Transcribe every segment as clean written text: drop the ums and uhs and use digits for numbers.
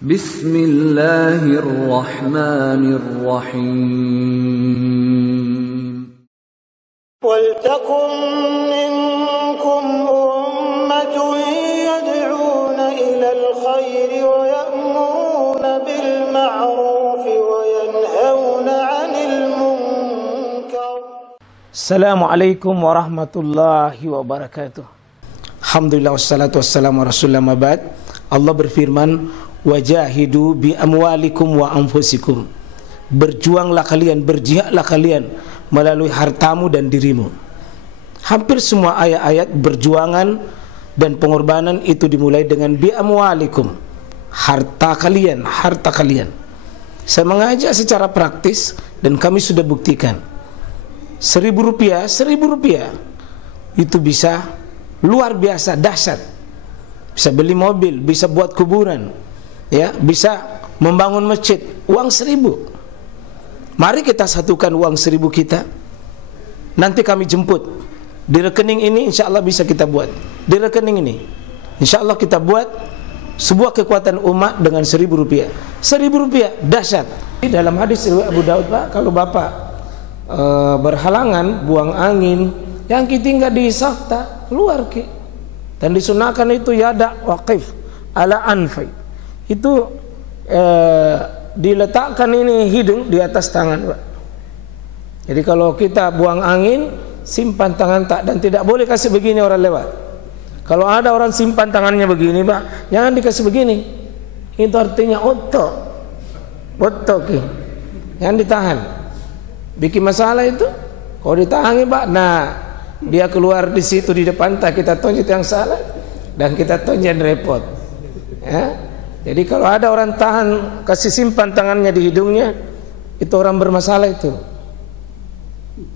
Bismillahirrahmanirrahim. Waltakum minkum ummatun yad'una ilal khairi wa ya'muruna bil ma'ruf wa yanhauna 'anil munkar. Assalamualaikum warahmatullahi wabarakatuh. Alhamdulillah wassalatu wassalamu ala rasulillah mabad. Allah berfirman, wajahidu bi amwalikum wa anfusikum. Berjuanglah kalian, berjihadlah kalian melalui hartamu dan dirimu. Hampir semua ayat-ayat berjuangan dan pengorbanan itu dimulai dengan bi amwalikum, harta kalian, harta kalian. Saya mengajak secara praktis dan kami sudah buktikan. Rp1.000 itu bisa luar biasa dahsyat. Bisa beli mobil, bisa buat kuburan, ya, bisa membangun masjid. Uang 1.000. Mari kita satukan uang 1.000 kita. Nanti kami jemput di rekening ini, insya Allah bisa kita buat. Di rekening ini, insya Allah kita buat sebuah kekuatan umat dengan Rp1.000. Rp1.000 dahsyat. Dalam hadis riwayat Abu Daud, Pak, kalau Bapak berhalangan buang angin, yang kita tinggal di sakta keluar ki. Dan disunahkan itu yada waqif ala anfi. Itu diletakkan ini hidung di atas tangan, Pak. Jadi kalau kita buang angin, simpan tangan tak, dan tidak boleh kasih begini orang lewat. Kalau ada orang simpan tangannya begini, Pak, jangan dikasih begini. Itu artinya otok. Otok ki. Jangan ditahan. Bikin masalah itu. Kalau ditahan, Pak, nah dia keluar di situ di depan, tak kita tonjok yang salah dan kita tonjok repot, ya. Jadi kalau ada orang tahan, kasih simpan tangannya di hidungnya, itu orang bermasalah itu.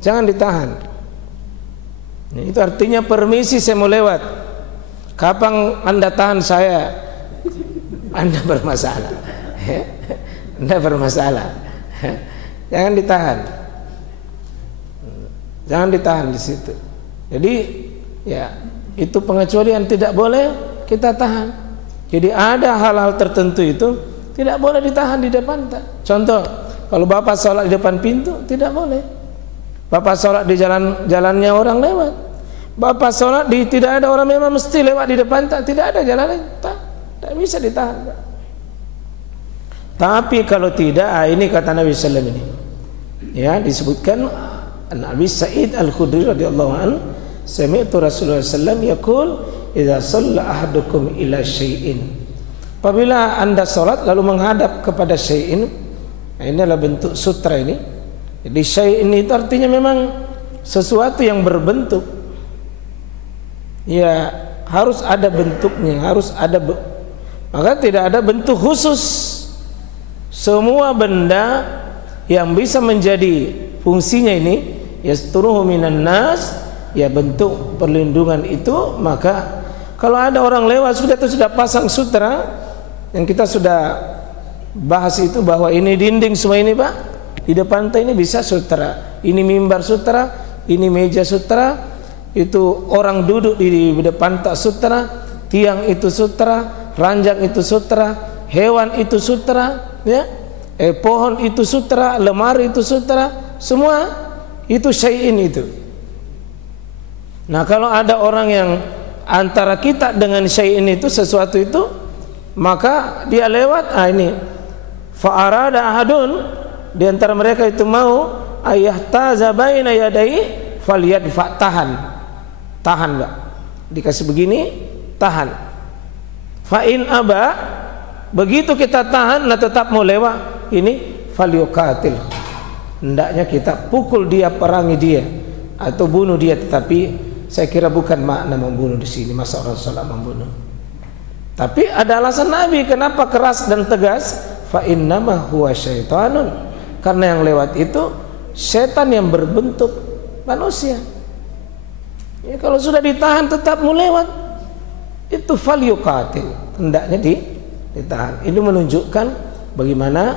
Jangan ditahan. Itu artinya permisi, saya mau lewat. Kapan Anda tahan saya? Anda bermasalah. Anda bermasalah. Jangan ditahan. Jangan ditahan di situ. Jadi ya, itu pengecualian, tidak boleh kita tahan. Jadi ada hal-hal tertentu itu tidak boleh ditahan di depan. Contoh, kalau Bapak sholat di depan pintu, tidak boleh. Bapak sholat di jalannya orang lewat. Bapak sholat di tidak ada orang, memang mesti lewat di depan, tidak ada jalan lain, tak bisa ditahan. Tapi kalau tidak, ini kata Nabi sallallahu alaihi wasallam ini, ya, disebutkan Nabi Sa'id Al-Khudri radhiyallahu anhu, sami'tu Rasulullah sallallahu alaihi wasallam yaqul, idza shalla ahadukum ila syai'in. Apabila Anda salat lalu menghadap kepada syai'in, nah ini adalah bentuk sutra ini. Jadi syai'in itu artinya memang sesuatu yang berbentuk. Ya, harus ada bentuknya, harus ada maka tidak ada bentuk khusus. Semua benda yang bisa menjadi fungsinya ini yasturuhu minan nas, ya, bentuk perlindungan itu. Maka kalau ada orang lewat sudah pasang sutra, yang kita sudah bahas itu, bahwa ini dinding semua ini, Pak, di depan ini bisa sutra, ini mimbar sutra, ini meja sutra, itu orang duduk di depan tak sutra, tiang itu sutra, ranjang itu sutra, hewan itu sutra, ya, pohon itu sutra, lemari itu sutra, semua itu syai'in itu. Nah, kalau ada orang yang antara kita dengan syai'in itu sesuatu itu, maka dia lewat, ini fa'arada ahadun, di antara mereka itu mau ayahtaza baina yadai falyadfa, tahan, Pak, dikasih begini, tahan. Fa'in aba, begitu kita tahan, nah tetap mau lewat, ini falyuqatil, hendaknya kita pukul dia, perangi dia atau bunuh dia. Tetapi saya kira bukan makna membunuh di sini, masa orang salat membunuh. Tapi ada alasan Nabi kenapa keras dan tegas, fa innama huwa syaitanun, karena yang lewat itu setan yang berbentuk manusia. Ya, kalau sudah ditahan tetap mau lewat, itu falyuqatil, hendaknya ditahan. Ini menunjukkan bagaimana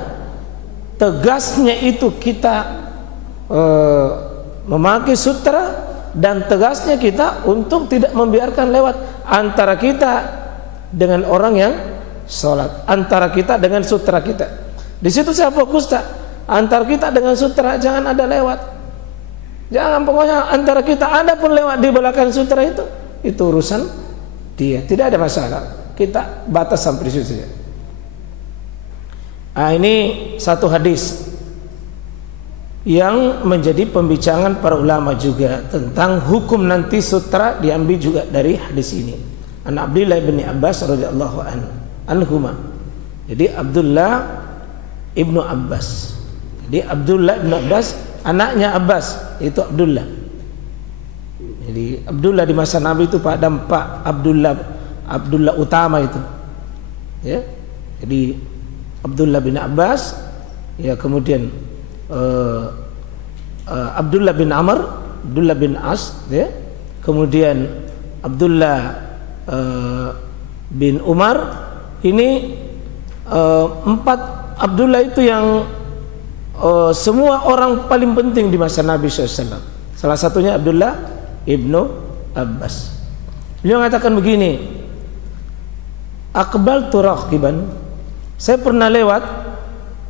tegasnya itu kita memakai sutra, dan tegasnya kita untuk tidak membiarkan lewat antara kita dengan orang yang sholat. Antara kita dengan sutra kita. Di situ saya fokus tak. Antara kita dengan sutra jangan ada lewat. Jangan, pokoknya antara kita ada pun lewat di belakang sutra itu urusan dia. Tidak ada masalah. Kita batas sampai di situ saja. Nah, ini satu hadis yang menjadi pembicaraan para ulama juga tentang hukum nanti sutra, diambil juga dari hadis ini. An Abdullah bin Abbas radhiyallahu anhuma. Jadi Abdullah ibnu Abbas. Jadi Abdullah ibnu Abbas anaknya Abbas, itu Abdullah. Jadi Abdullah di masa Nabi itu Pak Abdullah utama itu. Ya. Jadi Abdullah bin Abbas, ya, kemudian Abdullah bin Amr, Abdullah bin As, ya, kemudian Abdullah bin Umar. Ini 4 Abdullah itu yang semua orang paling penting di masa Nabi SAW. Salah satunya Abdullah ibnu Abbas. Beliau mengatakan begini, Aqbaltu raqiban, saya pernah lewat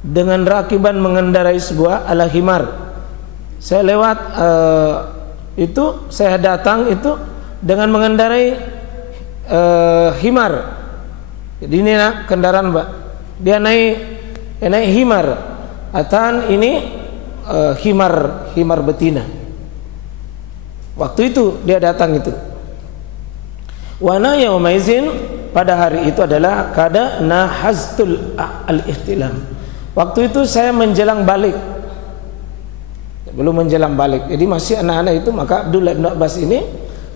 dengan rakiban mengendarai sebuah ala himar. Saya lewat saya datang itu dengan mengendarai himar. Jadi ini kendaraan, Pak. Dia naik himar. Atan ini himar betina. Waktu itu dia datang itu. Wana yaumaizin, pada hari itu adalah kada nahaztul al-ihtilam. Waktu itu saya menjelang balik. Belum menjelang balik. Jadi masih anak-anak itu, maka Abdullah bin Abbas ini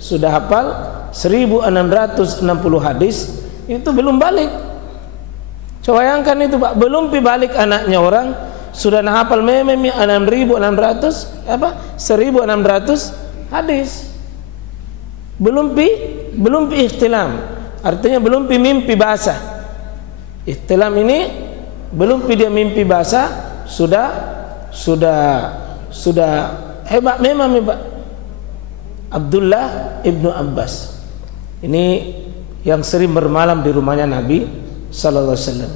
sudah hafal 1660 hadis, itu belum balik. Coba bayangkan itu, Pak, belum pi balik anaknya orang sudah hafal 1600 1600 hadis. Belum pi ihtilam, artinya belum pi mimpi basah. Ihtilam ini belum pi dia mimpi basah, sudah hebat memang, Pak. Abdullah ibnu Abbas ini yang sering bermalam di rumahnya Nabi sallallahu alaihi wasallam.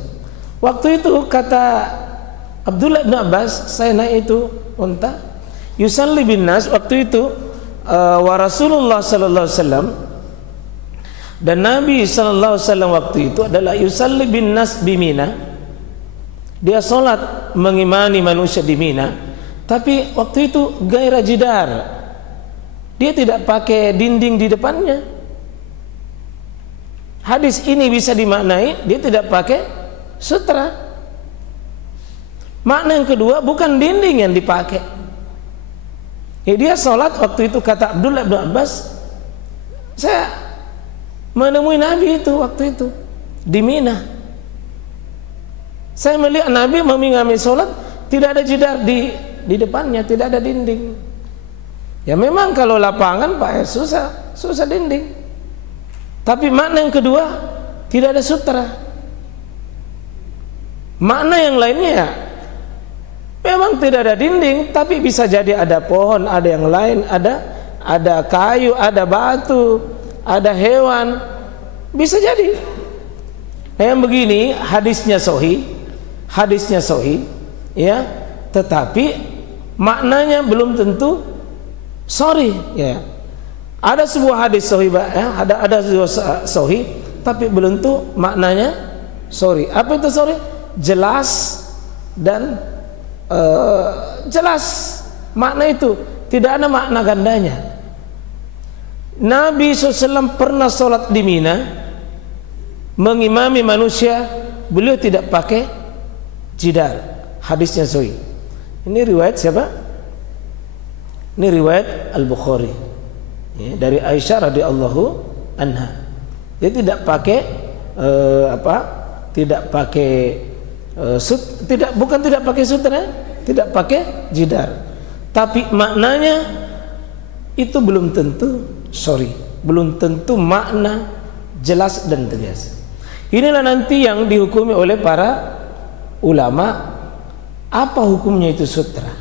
Waktu itu kata Abdullah ibnu Abbas, saya naik itu unta, yusalli bin nas, waktu itu wa Rasulullah sallallahu alaihi wasallam, dan Nabi sallallahu alaihi wasallam waktu itu adalah yusalli bin nas bi Mina. Dia salat mengimani manusia di Mina, tapi waktu itu gairah jidar. Dia tidak pakai dinding di depannya. Hadis ini bisa dimaknai dia tidak pakai sutra. Makna yang kedua, bukan dinding yang dipakai. Ya, dia sholat waktu itu, kata Abdullah bin Abbas, saya menemui Nabi itu waktu itu di Mina. Saya melihat Nabi mengimami sholat, tidak ada jidar di depannya, tidak ada dinding. Ya memang kalau lapangan, Pak, susah dinding. Tapi makna yang kedua, tidak ada sutra. Makna yang lainnya, memang tidak ada dinding, tapi bisa jadi ada pohon, ada yang lain, ada kayu, ada batu, ada hewan, bisa jadi. Nah, yang begini hadisnya sahih, ya, tetapi maknanya belum tentu sorry, ya. Ada sebuah hadis sahih, ya, ada sebuah sahih, tapi belum tentu maknanya sorry. Apa itu sorry? Jelas dan jelas makna itu, tidak ada makna gandanya. Nabi SAW pernah sholat di Mina mengimami manusia, beliau tidak pakai jidar. Hadisnya sahih. Ini riwayat siapa? Ini riwayat Al-Bukhari, ya, dari Aisyah radhiyallahu anha. Dia tidak pakai tidak pakai bukan tidak pakai sutra, tidak pakai jidar. Tapi maknanya itu belum tentu belum tentu makna jelas dan tegas. Inilah nanti yang dihukumi oleh para ulama, apa hukumnya itu sutra?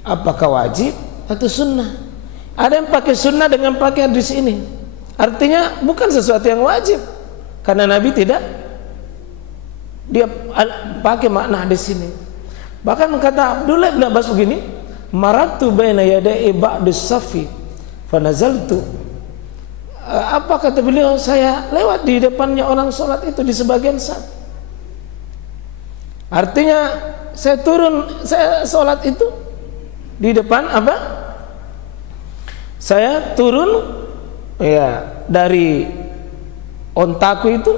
Apakah wajib atau sunnah? Ada yang pakai sunnah dengan pakai hadis ini, artinya bukan sesuatu yang wajib, karena Nabi tidak dia pakai makna di sini. Bahkan kata Abdullah bin Abbas begini, maratu baina yadai ba'dus safi fanazaltu. Apa kata beliau, saya lewat di depannya orang sholat itu di sebagian saf. Artinya saya sholat itu di depan apa? Saya turun ya dari ontaku itu,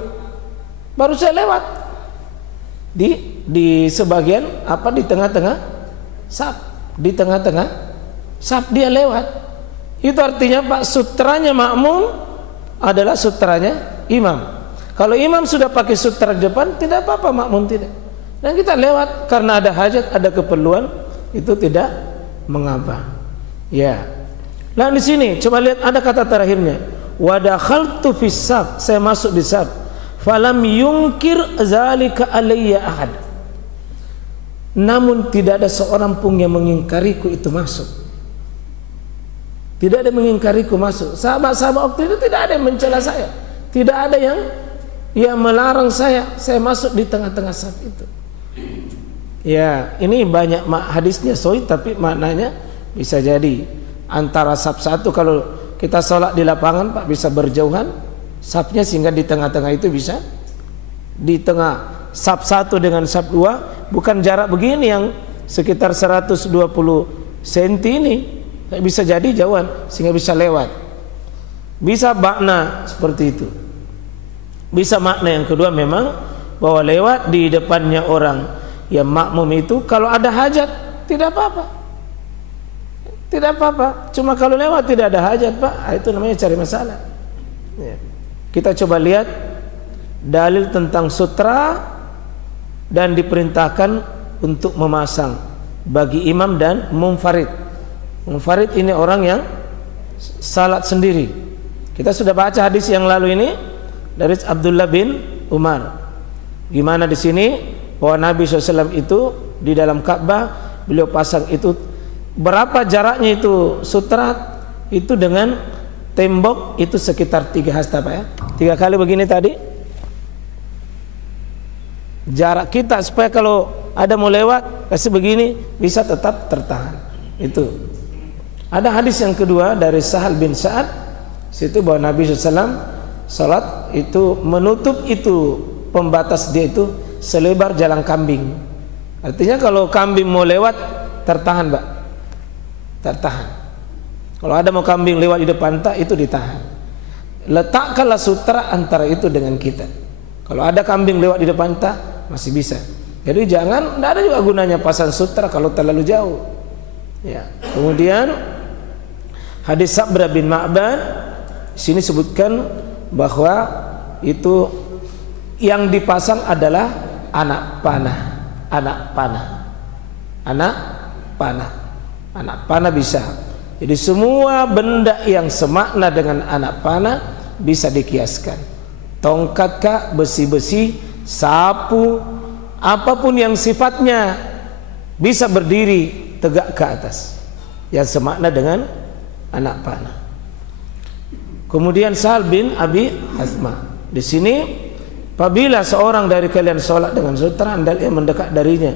baru saya lewat di sebagian apa, di tengah-tengah saf, di tengah-tengah saf dia lewat. Itu artinya Pak, sutranya makmum adalah sutranya imam. Kalau imam sudah pakai sutra di depan, tidak apa-apa, makmum tidak. Dan kita lewat karena ada hajat, ada keperluan, itu tidak mengapa. Ya. Nah di sini coba lihat ada kata terakhirnya, wa dakhaltu fis saf, saya masuk di saf, falam yungkir zalika alayya ahad, namun tidak ada seorang pun yang mengingkariku itu masuk. Tidak ada yang mengingkariku masuk. Sahabat-sahabat waktu itu tidak ada yang mencela saya, tidak ada yang melarang saya masuk di tengah-tengah saf itu. Ya, ini banyak hadisnya sahih, tapi maknanya bisa jadi antara saf satu, kalau kita sholat di lapangan Pak, bisa berjauhan safnya sehingga di tengah-tengah itu bisa, di tengah saf satu dengan saf dua, bukan jarak begini yang sekitar 120 cm ini, bisa jadi jauhan sehingga bisa lewat. Bisa makna seperti itu. Bisa makna yang kedua memang bahwa lewat di depannya orang yang makmum itu kalau ada hajat tidak apa-apa, tidak apa-apa. Cuma kalau lewat tidak ada hajat Pak, itu namanya cari masalah. Ya. Kita coba lihat dalil tentang sutra dan diperintahkan untuk memasang bagi imam dan munfarid. Munfarid ini orang yang salat sendiri. Kita sudah baca hadis yang lalu ini dari Abdullah bin Umar. Gimana di sini bahwa Nabi SAW itu di dalam Ka'bah beliau pasang itu, berapa jaraknya itu sutra itu dengan tembok itu sekitar 3 hasta Pak ya, 3 kali begini tadi jarak kita, supaya kalau ada mau lewat kasih begini bisa tetap tertahan. Itu ada hadis yang kedua dari Sahal bin Sa'ad, situ bahwa Nabi SAW salat itu menutup itu pembatas dia itu selebar jalan kambing. Artinya kalau kambing mau lewat tertahan Pak, tertahan. Kalau ada mau kambing lewat di depan tak, itu ditahan. Letakkanlah sutra antara itu dengan kita. Kalau ada kambing lewat di depan tak, masih bisa. Jadi jangan, tidak ada juga gunanya pasang sutra kalau terlalu jauh. Ya. Kemudian hadis Sabra bin Ma'ban sini sebutkan bahwa itu yang dipasang adalah anak panah, anak panah, anak panah, anak panah bisa. Jadi semua benda yang semakna dengan anak panah bisa dikiaskan. Tongkat kah, besi-besi, sapu, apapun yang sifatnya bisa berdiri tegak ke atas, yang semakna dengan anak panah. Kemudian Sahal bin Abi Hasma di sini, apabila seorang dari kalian sholat dengan sutra, hendaknya mendekat darinya.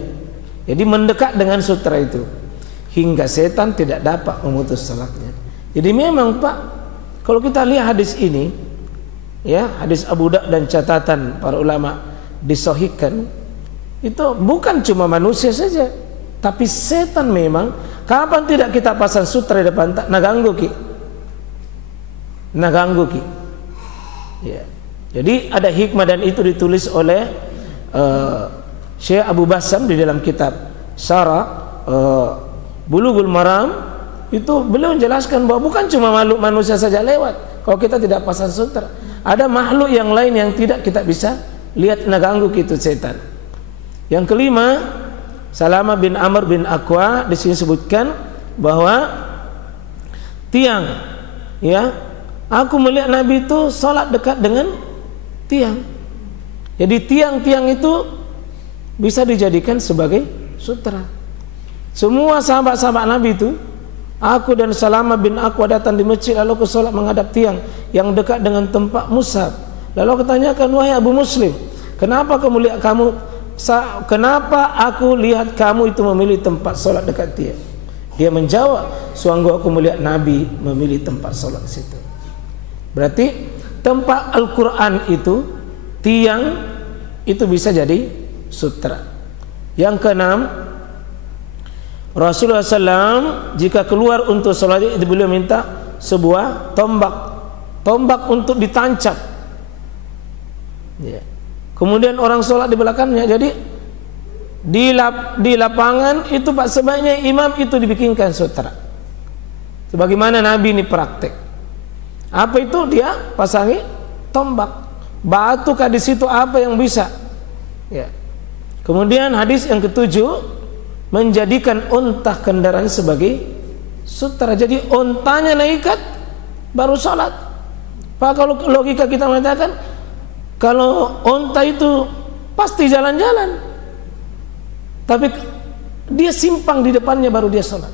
Jadi mendekat dengan sutra itu hingga setan tidak dapat memutus salatnya. Jadi memang Pak, kalau kita lihat hadis ini, ya hadis Abu Daud dan catatan para ulama disahihkan, itu bukan cuma manusia saja, tapi setan memang. Kapan tidak kita pasang sutra di depan tak naganggu ki, naganggu ki. Ya. Jadi ada hikmah dan itu ditulis oleh Syekh Abu Bassam di dalam kitab Syarah Bulughul Maram. Itu beliau menjelaskan bahwa bukan cuma makhluk manusia saja lewat kalau kita tidak pasang sutra. Ada makhluk yang lain yang tidak kita bisa lihat naganggu gitu setan. Yang kelima, Salamah bin Amr bin Aqwa di sini sebutkan bahwa tiang, ya, aku melihat Nabi itu sholat dekat dengan tiang. Jadi tiang-tiang itu bisa dijadikan sebagai sutra. Semua sahabat-sahabat Nabi itu, aku dan Salamah bin Aqwa datang di masjid, lalu ke sholat menghadap tiang yang dekat dengan tempat mushaf. Lalu aku tanyakan, wahai Abu Muslim, Kenapa kenapa aku lihat kamu itu memilih tempat sholat dekat dia? Dia menjawab, sungguh aku melihat Nabi memilih tempat sholat di situ. Berarti tempat Al-Quran itu, tiang itu bisa jadi sutra. Yang keenam, Rasulullah SAW jika keluar untuk sholat itu beliau minta sebuah tombak untuk ditancap. Ya. Kemudian orang sholat di belakangnya. Jadi di lapangan itu Pak sebaiknya imam itu dibikinkan sutra. Sebagaimana Nabi ini praktek. Apa itu? Dia pasangi tombak. Batu kah di situ apa yang bisa? Ya. Kemudian hadis yang ketujuh, menjadikan unta kendaraan sebagai sutra. Jadi untanya naikat baru sholat. Pak, kalau logika kita mengatakan kalau unta itu pasti jalan-jalan, tapi dia simpang di depannya baru dia sholat.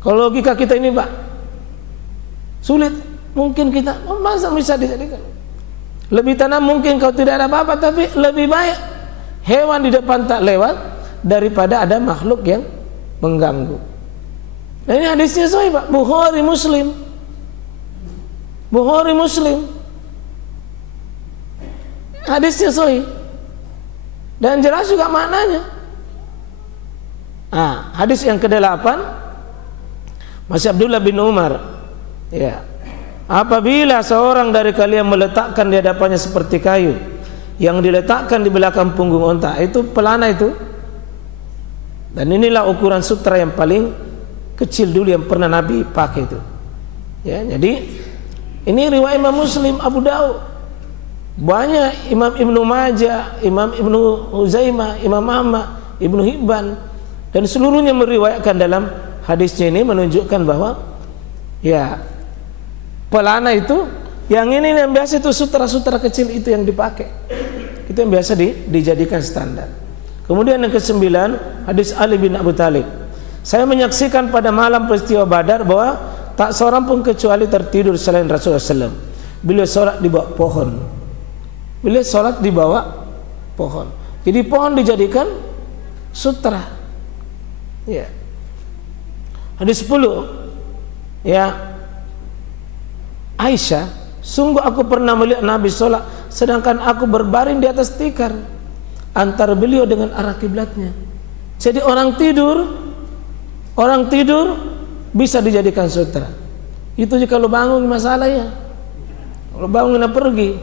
Kalau logika kita ini Pak sulit, mungkin kita masa bisa dijadikan lebih tenang. Mungkin kalau tidak ada apa-apa, tapi lebih baik hewan di depan tak lewat daripada ada makhluk yang mengganggu. Nah ini hadisnya sahih Pak, Bukhari Muslim. Hadisnya sahih dan jelas juga maknanya. Hadis yang ke-8 masih Abdullah bin Umar. Ya. Apabila seorang dari kalian meletakkan di hadapannya seperti kayu yang diletakkan di belakang punggung unta, itu pelana itu. Dan inilah ukuran sutra yang paling kecil dulu yang pernah Nabi pakai itu. Ya, jadi ini riwayat Imam Muslim, Abu Daud, banyak Imam Ibnu Majah, Imam Ibnu Huzaimah, Imam Ahmad, Ibnu Hibban, dan seluruhnya meriwayatkan dalam hadisnya ini menunjukkan bahwa ya pelana itu yang ini yang biasa itu sutra-sutra kecil itu yang dipakai. Itu yang biasa dijadikan standar. Kemudian yang ke-9, hadis Ali bin Abi Thalib. Saya menyaksikan pada malam peristiwa Badar bahwa tak seorang pun kecuali tertidur selain Rasulullah SAW. Beliau sholat di bawah pohon. Jadi pohon dijadikan sutra. Ya. Hadis 10. Ya. Aisyah, sungguh aku pernah melihat Nabi sholat sedangkan aku berbaring di atas tikar antara beliau dengan arah kiblatnya. Jadi orang tidur bisa dijadikan sutra. Itu jika kalau bangun masalah ya. Kalau bangun pergi.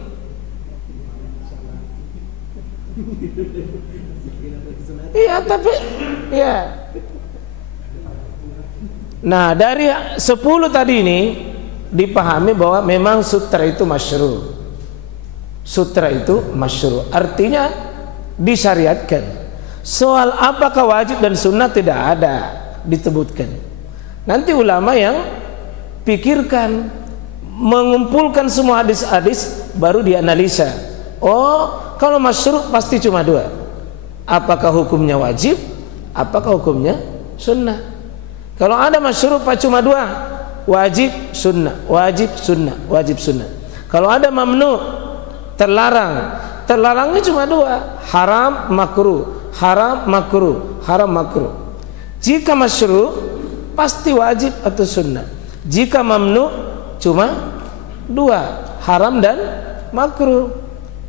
Iya tapi ya. Nah dari 10 tadi ini dipahami bahwa memang sutra itu masyru'. Sutra itu masyru', artinya disyariatkan. Soal apakah wajib dan sunnah tidak ada disebutkan. Nanti ulama yang pikirkan, mengumpulkan semua hadis-hadis baru dianalisa. Oh, kalau masyru' pasti cuma 2. Apakah hukumnya wajib? Apakah hukumnya sunnah? Kalau ada masyru' cuma 2, wajib sunnah, wajib sunnah, wajib sunnah. Kalau ada mamnu, terlarang, terlarangnya cuma 2, haram makruh, haram makruh, haram makruh. Jika masyru' pasti wajib atau sunnah. Jika mamnu cuma 2, haram dan makruh.